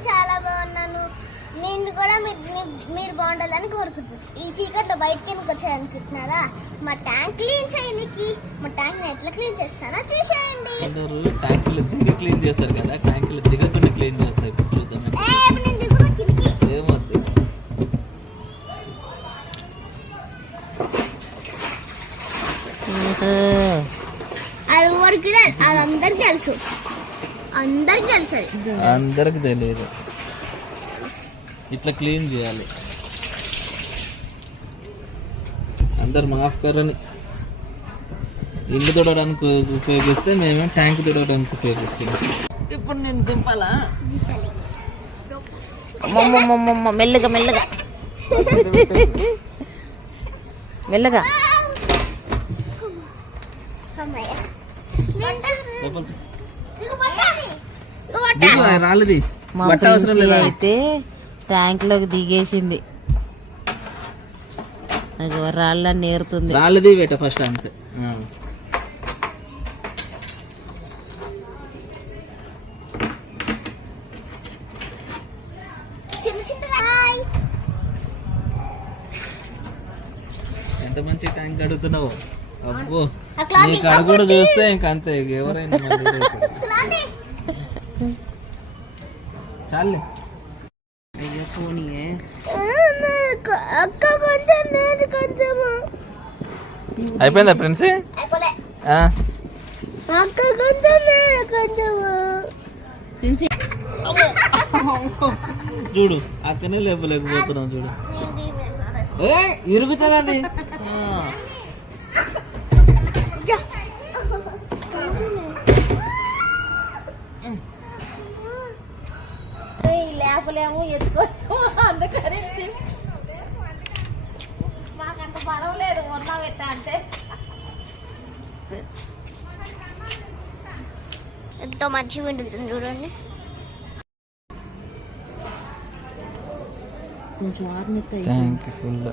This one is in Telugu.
నేను చాలా బాగున్నాను. నేను కూడా మీరు బాగుండాలని కోరుకుంటున్నాను. ఈ చీకట్లో బయటకి ఎందుకు వచ్చాయనుకుంటున్నారా? మా ట్యాంక్ క్లీన్ చేయడానికి. మా ట్యాంక్ ఎట్లా క్లీన్ చేస్తానో చూసేయండి. ట్యాంకులు దిగ క్లీన్ చేస్తారు కదా, ట్యాంకులు దిగకుండా క్లీన్ చేస్తాయి. ఇప్పుడు చూద్దాం. ఏమవుతుంది? అది వరకు అది అందరికి తెలుసు. అందరికి తెలియదు. ఇట్లా క్లీన్ చేయాలి. అందరు మాఫ్ కరని. ఇల్లు తుడవడానికి ఉపయోగిస్తే మేము ట్యాంక్ తుడవడానికి ఉపయోగిస్తున్నాం. ఇప్పుడు నేను దింపాలా? మెల్లగా మెల్లగా మెల్లగా. రాలేది బట్ట అవసరం లేదా? అయితే ట్యాంక్ లోకి దిగేసింది. రాళ్ళని నేరుతుంది. రాళ్ళది బేట ఫస్ట్ అంతే. ఎంత మంచి ట్యాంక్ అడుగుతున్నావు. అబ్బో నీ కాడ కూడా చూస్తే ఇంకంతే. ఎవరైనా చాలే. అయిపోయిందా ఫ్రెండ్స్? చూడు అక్కనే లేపలేకపోతున్నాం. చూడు ఇరుగుతుంది. లేపలేము, ఎత్తుకోలేము. అందుకని మాకంత పడవలేదు. ఉన్నా పెట్టా అంటే ఎంతో మంచిగా ఉంటుంది చూడండి. కొంచెం ఆరునెత్తాయి. Thank you full.